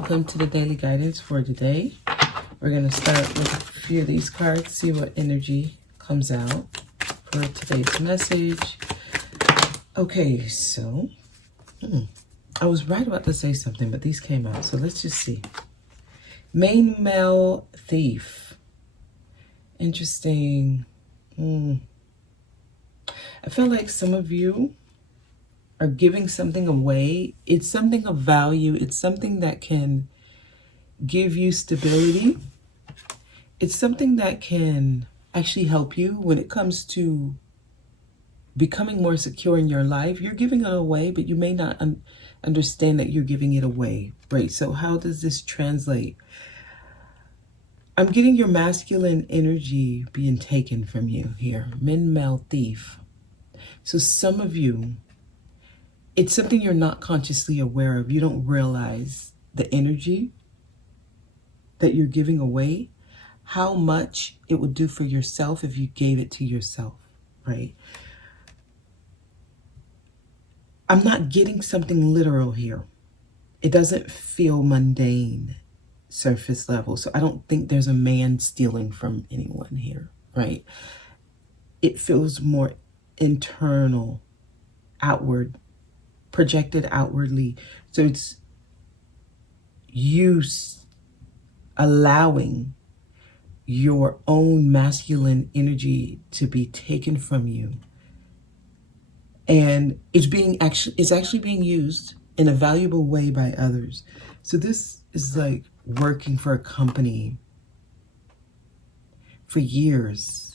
welcome to the daily guidance for today. We're going to start with a few of these cards, see what energy comes out for today's message. Okay, so I was right about to say something, but these came out, so let's just see. Main male thief. Interesting. I feel like some of you are giving something away. It's something of value. It's something that can give you stability. It's something that can actually help you when it comes to becoming more secure in your life. You're giving it away, but you may not understand that you're giving it away. Right? So how does this translate? I'm getting your masculine energy being taken from you here. Male thief. So some of you, it's something you're not consciously aware of. You don't realize the energy that you're giving away, how much it would do for yourself if you gave it to yourself, right? I'm not getting something literal here. It doesn't feel mundane, surface level. So I don't think there's a man stealing from anyone here, right? It feels more internal, outward, projected outwardly. So it's you allowing your own masculine energy to be taken from you, and it's actually being used in a valuable way by others. So this is like working for a company for years,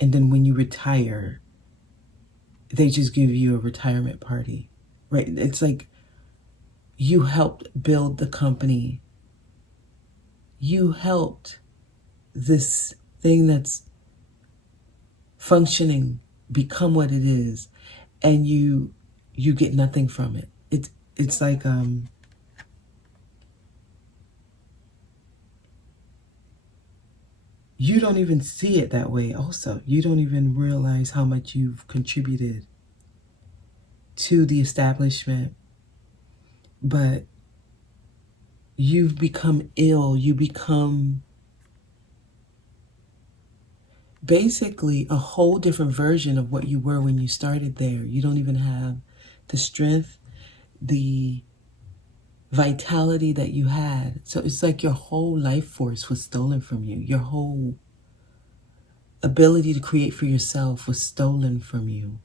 and then when you retire, they just give you a retirement party, right? It's like you helped build the company. You helped this thing that's functioning become what it is, and you get nothing from it. It's like you don't even see it that way. Also, you don't even realize how much you've contributed to the establishment, but you've become ill. You become basically a whole different version of what you were when you started there. You don't even have the strength, the vitality that you had. So it's like your whole life force was stolen from you. Your whole ability to create for yourself was stolen from you.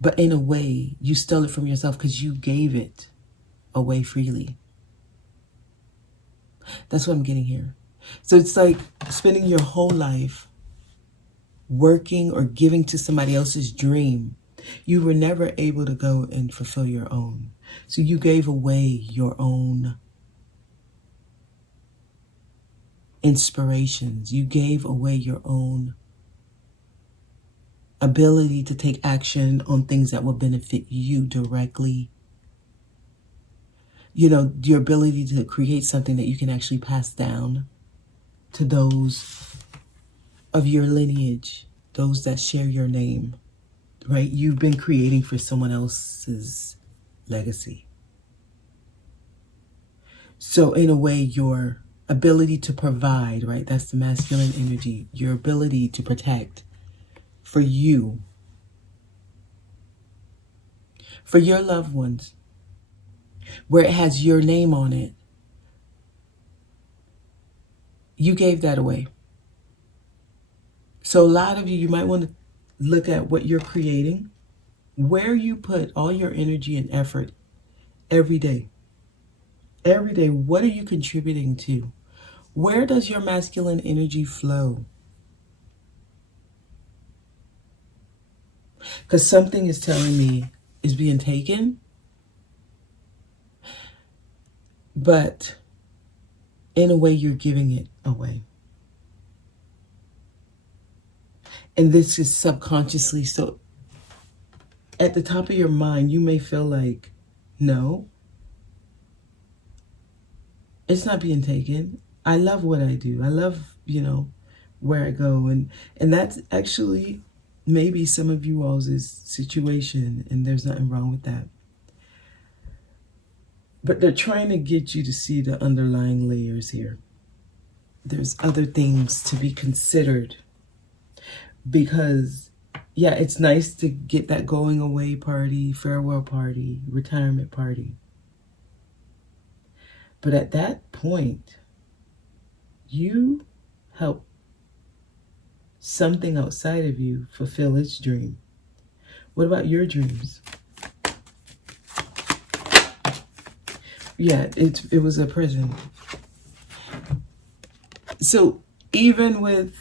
But in a way, you stole it from yourself because you gave it away freely. That's what I'm getting here. So it's like spending your whole life working or giving to somebody else's dream. You were never able to go and fulfill your own. So you gave away your own inspirations. You gave away your own ability to take action on things that will benefit you directly. You know, your ability to create something that you can actually pass down to those of your lineage, those that share your name, right? You've been creating for someone else's legacy. So in a way, your ability to provide, right? That's the masculine energy. Your ability to protect for you, for your loved ones, where it has your name on it. You gave that away. So a lot of you might want to look at what you're creating, where you put all your energy and effort every day. Every day, what are you contributing to? Where does your masculine energy flow? Because something is telling me is being taken, but in a way you're giving it away. And this is subconsciously. So at the top of your mind, you may feel like, no, it's not being taken. I love what I do. I love, where I go. And that's actually maybe some of you all's situation, and there's nothing wrong with that. But they're trying to get you to see the underlying layers here. There's other things to be considered, because yeah, it's nice to get that going away party, farewell party, retirement party. But at that point, you help something outside of you fulfill its dream. What about your dreams? Yeah, it was a prison. So even with,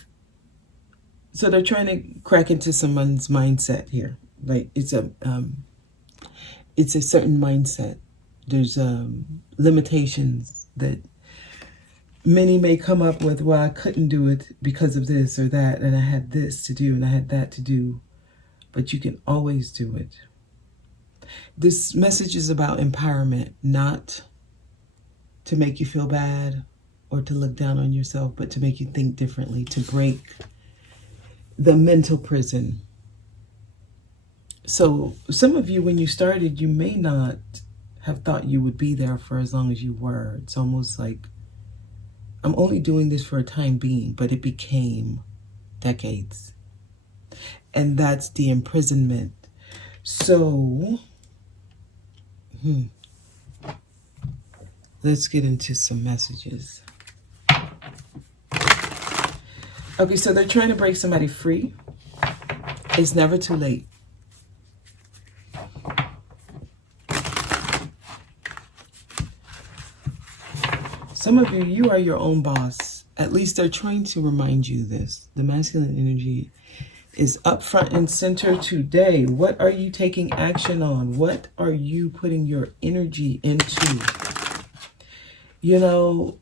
so they're trying to crack into someone's mindset here. Like it's a certain mindset. There's limitations that many may come up with. Well, I couldn't do it because of this or that, and I had this to do and I had that to do. But you can always do it. This message is about empowerment, not to make you feel bad or to look down on yourself, but to make you think differently, to break the mental prison. So some of you, when you started, you may not have thought you would be there for as long as you were. It's almost like, I'm only doing this for a time being, but it became decades. And that's the imprisonment. So, let's get into some messages. Okay, so they're trying to break somebody free. It's never too late. Some of you, you are your own boss. At least they're trying to remind you this. The masculine energy is up front and center today. What are you taking action on? What are you putting your energy into? You know,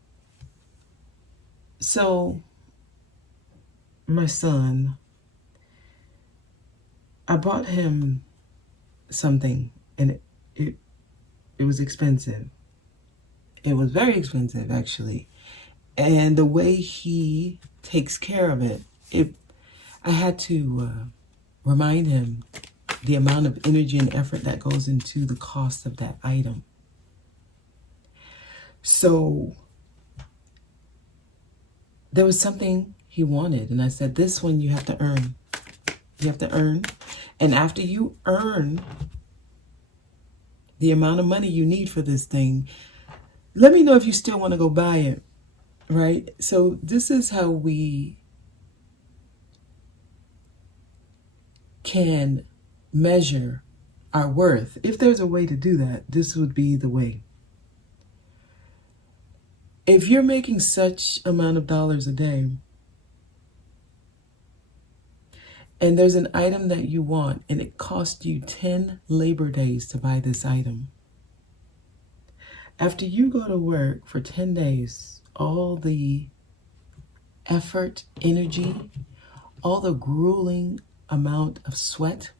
so my son, I bought him something, and it was expensive. It was very expensive, actually. And the way he takes care of it, I had to remind him the amount of energy and effort that goes into the cost of that item. So there was something he wanted, and I said, this one you have to earn. You have to earn. And after you earn the amount of money you need for this thing, let me know if you still want to go buy it, right? So this is how we can measure our worth. If there's a way to do that, this would be the way. If you're making such amount of dollars a day, and there's an item that you want, and it cost you 10 labor days to buy this item, after you go to work for 10 days, all the effort, energy, all the grueling amount of sweat,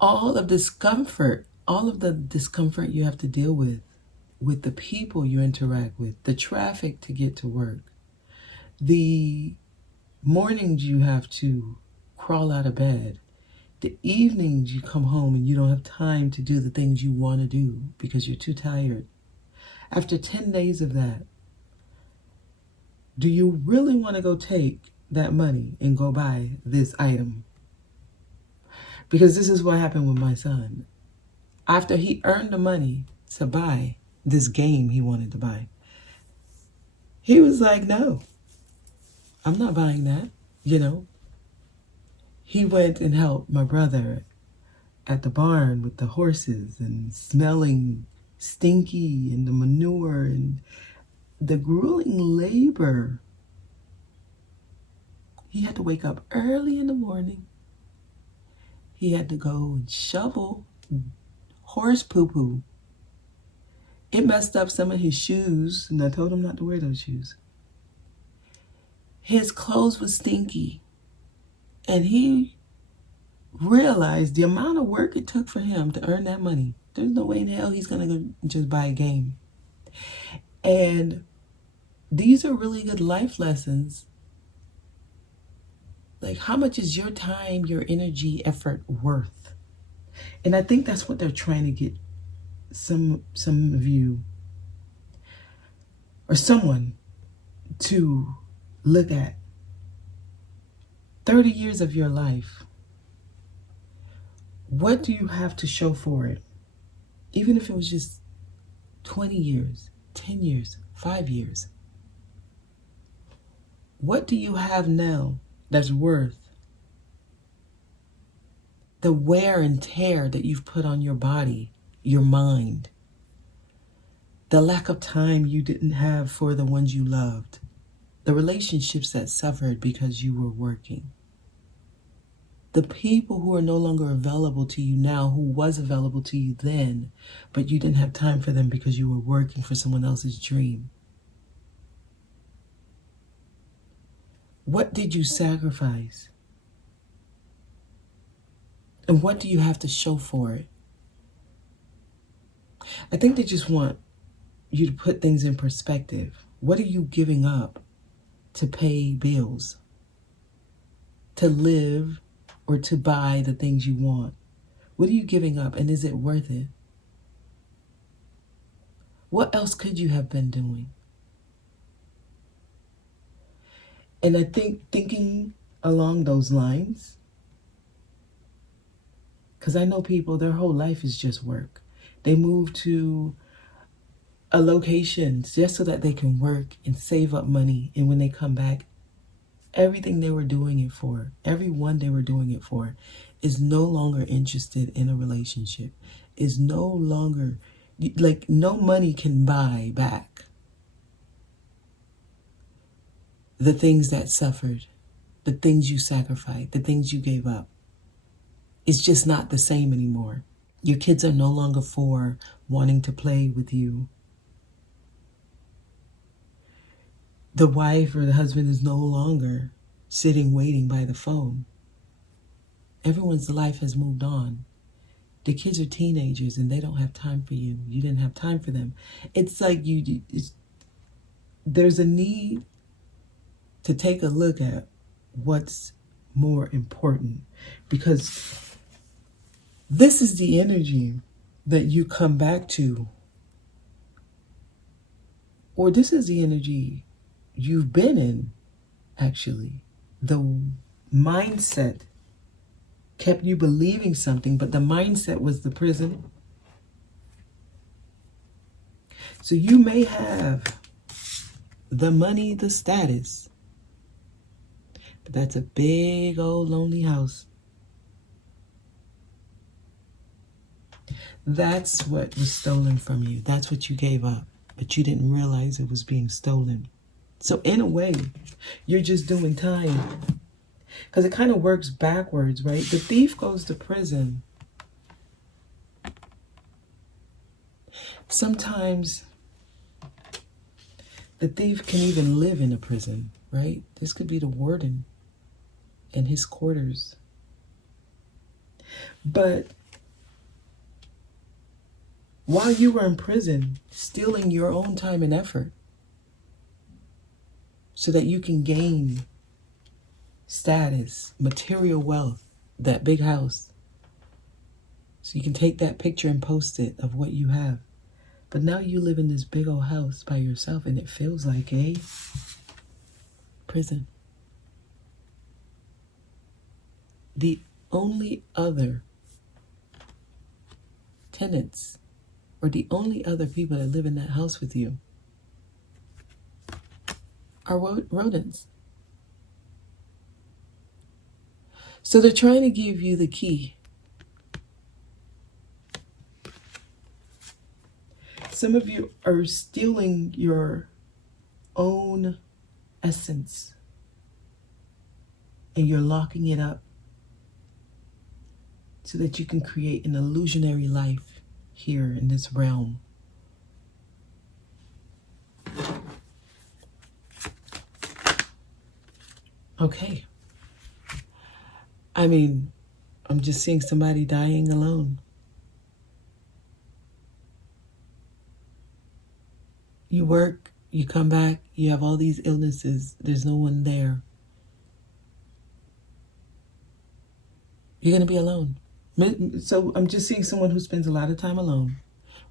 all of discomfort, all of the discomfort you have to deal with the people you interact with, the traffic to get to work, the mornings you have to crawl out of bed, the evenings you come home and you don't have time to do the things you want to do because you're too tired. After 10 days of that, do you really want to go take that money and go buy this item? Because this is what happened with my son. After he earned the money to buy this game he wanted to buy, he was like, no, I'm not buying that, you know. He went and helped my brother at the barn with the horses and smelling stinky and the manure and the grueling labor. He had to wake up early in the morning. He had to go and shovel horse poo-poo. It messed up some of his shoes, and I told him not to wear those shoes. His clothes were stinky. And he realized the amount of work it took for him to earn that money. There's no way in hell he's going to go just buy a game. And these are really good life lessons. Like, how much is your time, your energy, effort worth? And I think that's what they're trying to get some of you or someone to look at 30 years of your life. What do you have to show for it? Even if it was just 20 years, 10 years, 5 years. What do you have now that's worth the wear and tear that you've put on your body, your mind, the lack of time you didn't have for the ones you loved, the relationships that suffered because you were working, the people who are no longer available to you now, who was available to you then, but you didn't have time for them because you were working for someone else's dream. What did you sacrifice? And what do you have to show for it? I think they just want you to put things in perspective. What are you giving up to pay bills, to live, or to buy the things you want? What are you giving up, and is it worth it? What else could you have been doing? And I think thinking along those lines, because I know people, their whole life is just work. They move to a location just so that they can work and save up money. And when they come back, everything they were doing it for, everyone they were doing it for, is no longer interested in a relationship, is no longer, like, no money can buy back the things that suffered, the things you sacrificed, the things you gave up. It's just not the same anymore. Your kids are no longer for wanting to play with you. The wife or the husband is no longer sitting waiting by the phone. Everyone's life has moved on. The kids are teenagers and they don't have time for you. You didn't have time for them. It's like there's a need to take a look at what's more important, because this is the energy that you come back to, or this is the energy you've been in, actually. The mindset kept you believing something, but the mindset was the prison. So you may have the money, the status, but that's a big old lonely house. That's what was stolen from you. That's what you gave up, but you didn't realize it was being stolen. So in a way, you're just doing time, because it kind of works backwards, right? The thief goes to prison. Sometimes the thief can even live in a prison, right? This could be the warden and his quarters. But while you were in prison, stealing your own time and effort so that you can gain status, material wealth, that big house, so you can take that picture and post it of what you have. But now you live in this big old house by yourself, and it feels like a prison. The only other tenants, or the only other people that live in that house with you, are rodents. So they're trying to give you the key. Some of you are stealing your own essence and you're locking it up so that you can create an illusionary life here in this realm. Okay. I mean, I'm just seeing somebody dying alone. You work, you come back, you have all these illnesses, there's no one there. You're going to be alone. So I'm just seeing someone who spends a lot of time alone,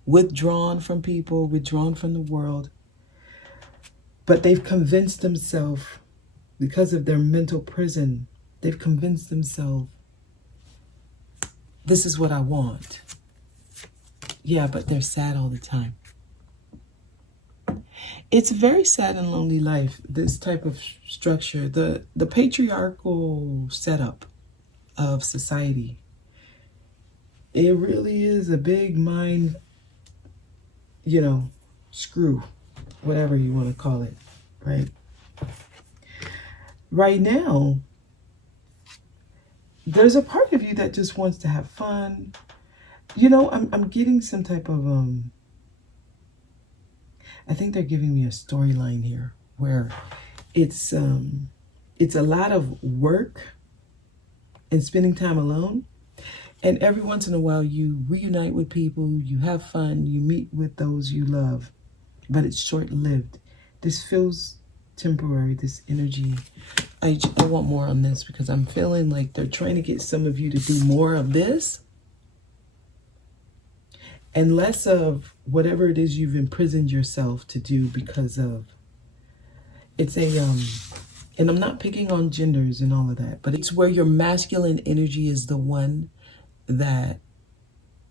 withdrawn from people, withdrawn from the world. But they've convinced themselves, because of their mental prison, they've convinced themselves, this is what I want. Yeah, but they're sad all the time. It's a very sad and lonely life, this type of structure. The patriarchal setup of society, it really is a big mind, screw, whatever you want to call it, right? Right now, there's a part of you that just wants to have fun. I'm getting some type of, I think they're giving me a storyline here where it's a lot of work and spending time alone. And every once in a while you reunite with people, you have fun, you meet with those you love, but it's short-lived. This feels temporary, this energy. I want more on this because I'm feeling like they're trying to get some of you to do more of this and less of whatever it is you've imprisoned yourself to do because of. It's a, and I'm not picking on genders and all of that, but it's where your masculine energy is the one that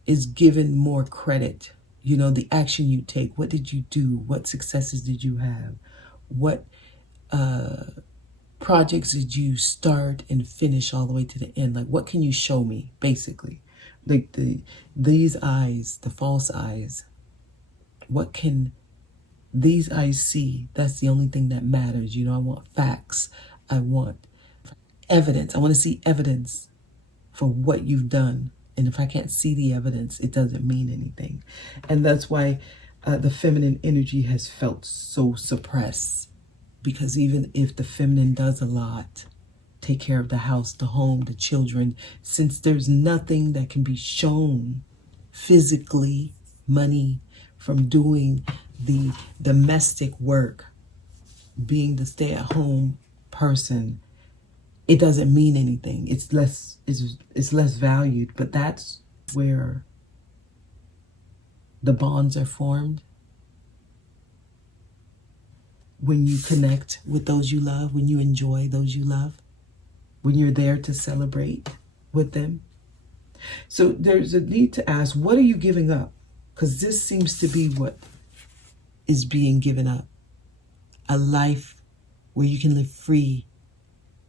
is given more credit. The action you take. What did you do? What successes did you have? What projects did you start and finish all the way to the end? Like, what can you show me, basically? Like these eyes, the false eyes. What can these eyes see? That's the only thing that matters. I want facts. I want evidence. I want to see evidence for what you've done. And if I can't see the evidence, it doesn't mean anything. And that's why the feminine energy has felt so suppressed. Because even if the feminine does a lot, take care of the house, the home, the children, since there's nothing that can be shown physically, money, from doing the domestic work, being the stay-at-home person, it doesn't mean anything. It's less valued, but that's where the bonds are formed. When you connect with those you love, when you enjoy those you love, when you're there to celebrate with them. So there's a need to ask, what are you giving up? Because this seems to be what is being given up. A life where you can live free,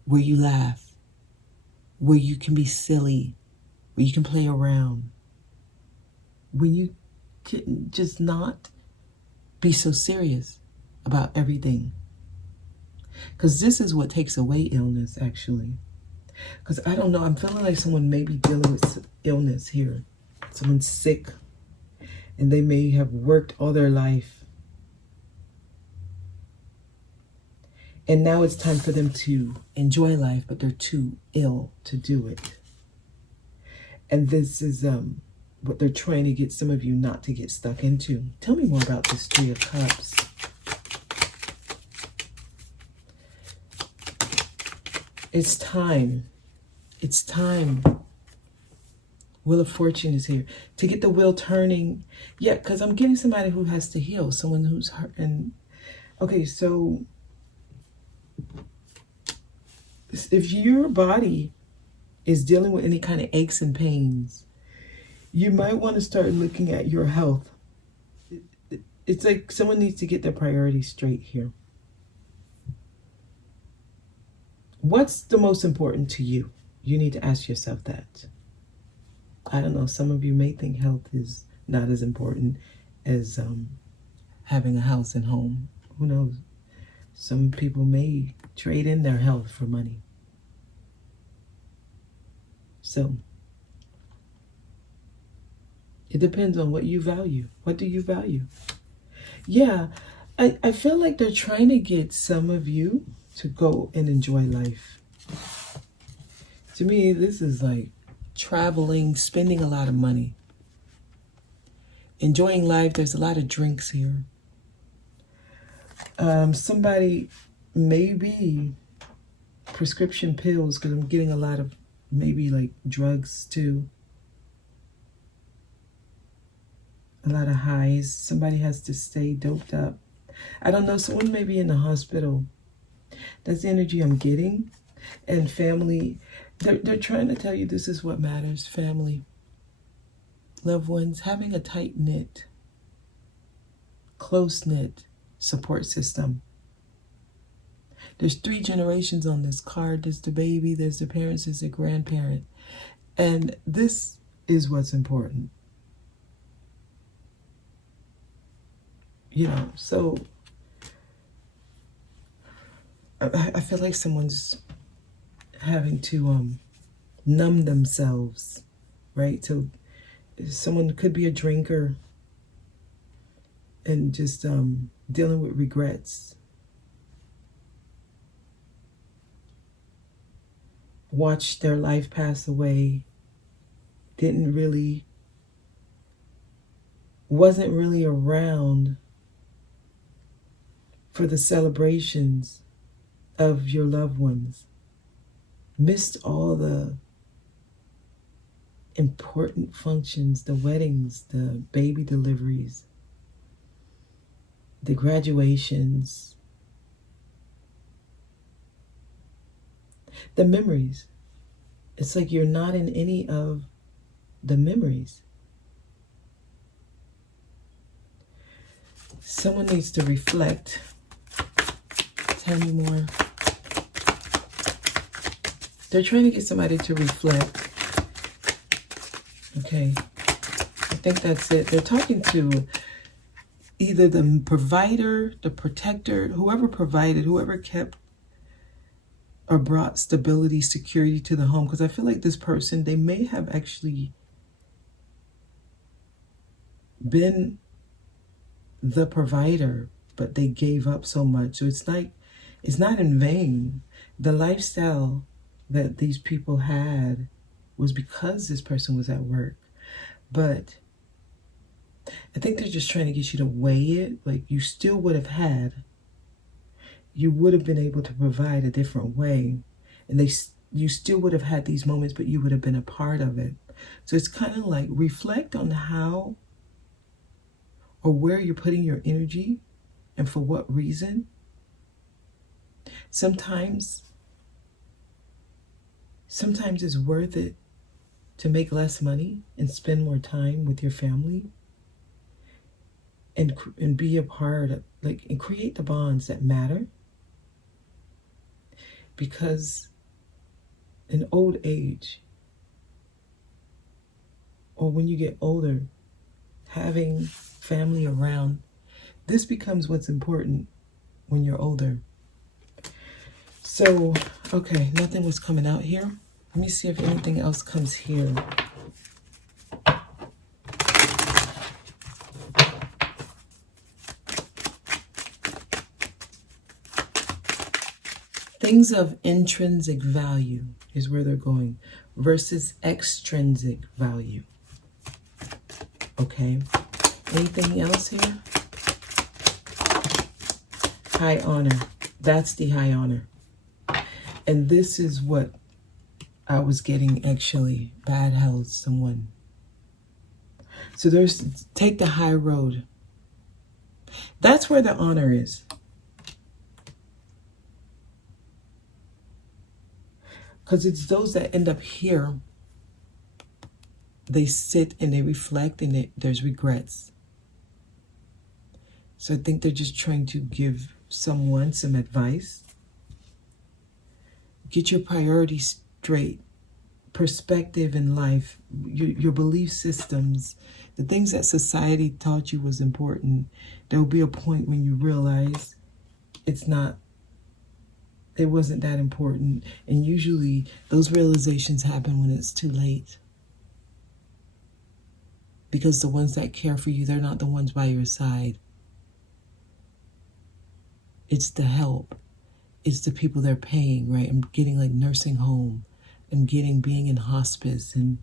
where you laugh, where you can be silly, where you can play around, when you can just not be so serious about everything. Because this is what takes away illness, actually. Because I don't know, I'm feeling like someone may be dealing with illness here. Someone's sick, and they may have worked all their life. And now it's time for them to enjoy life, but they're too ill to do it. And this is what they're trying to get some of you not to get stuck into. Tell me more about this Three of Cups. It's time. It's time. Wheel of Fortune is here. To get the wheel turning. Yeah, because I'm getting somebody who has to heal. Someone who's hurt. And okay, so if your body is dealing with any kind of aches and pains, you might want to start looking at your health. It's like someone needs to get their priorities straight here. What's the most important to you? You need to ask yourself that. I don't know, some of you may think health is not as important as having a house and home. Who knows? Some people may trade in their health for money. So, it depends on what you value. What do you value? Yeah, I feel like they're trying to get some of you to go and enjoy life. To me, this is like traveling, spending a lot of money. Enjoying life, there's a lot of drinks here. Somebody, maybe prescription pills, because I'm getting a lot of maybe like drugs too. a lot of highs. Somebody has to stay doped up. I don't know, someone may be in the hospital. That's the energy I'm getting. And family, they're trying to tell you this is what matters. Family, loved ones, having a tight-knit, close-knit support system. There's 3 generations on this card. There's the baby, there's the parents, there's the grandparent. And this is what's important. You know, so I feel like someone's having to numb themselves, right? So someone could be a drinker and just dealing with regrets. Watched their life pass away, wasn't really around for the celebrations of your loved ones. Missed all the important functions, the weddings, the baby deliveries, the graduations, the memories. It's like you're not in any of the memories. Someone needs to reflect. Tell me more. They're trying to get somebody to reflect. Okay. I think that's it. They're talking to either the provider, the protector, whoever provided, whoever kept or brought stability, security to the home. Because I feel like this person, they may have actually been the provider, but they gave up so much. So it's like, it's not in vain. The lifestyle that these people had was because this person was at work. But I think they're just trying to get you to weigh it. Like, you still would have had, you would have been able to provide a different way. And you still would have had these moments, but you would have been a part of it. So it's kind of like, reflect on how or where you're putting your energy and for what reason. Sometimes it's worth it to make less money and spend more time with your family and be a part of, like, and create the bonds that matter. Because in old age, or when you get older, having family around, this becomes what's important when you're older. So, okay, nothing was coming out here. Let me see if anything else comes here. Things of intrinsic value is where they're going versus extrinsic value. Okay. Anything else here? High honor. That's the high honor. And this is what I was getting, actually. Bad health, someone. So take the high road. That's where the honor is. Because it's those that end up here. They sit and they reflect, and there's regrets. So I think they're just trying to give someone some advice. Get your priorities straight. Perspective in life, your belief systems, the things that society taught you was important. There will be a point when you realize it wasn't that important. And usually those realizations happen when it's too late. Because the ones that care for you, they're not the ones by your side. It's the help. It's the people they're paying, right? I'm getting like nursing home. I'm getting being in hospice, and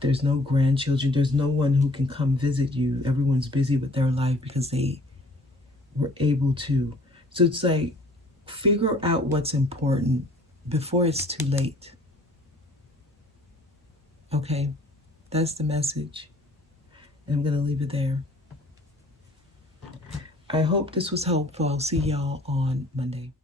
there's no grandchildren. There's no one who can come visit you. Everyone's busy with their life because they were able to. So it's like, figure out what's important before it's too late. Okay? That's the message. And I'm going to leave it there. I hope this was helpful. I'll see y'all on Monday.